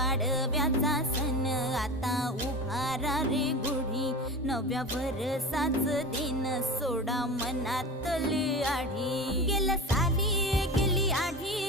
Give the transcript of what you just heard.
पाडव्याचा सण आता उभारा रे गुढी, नव्या वर्षाच दिन सोडा मनातली आढी. गेलं साली गेली आढी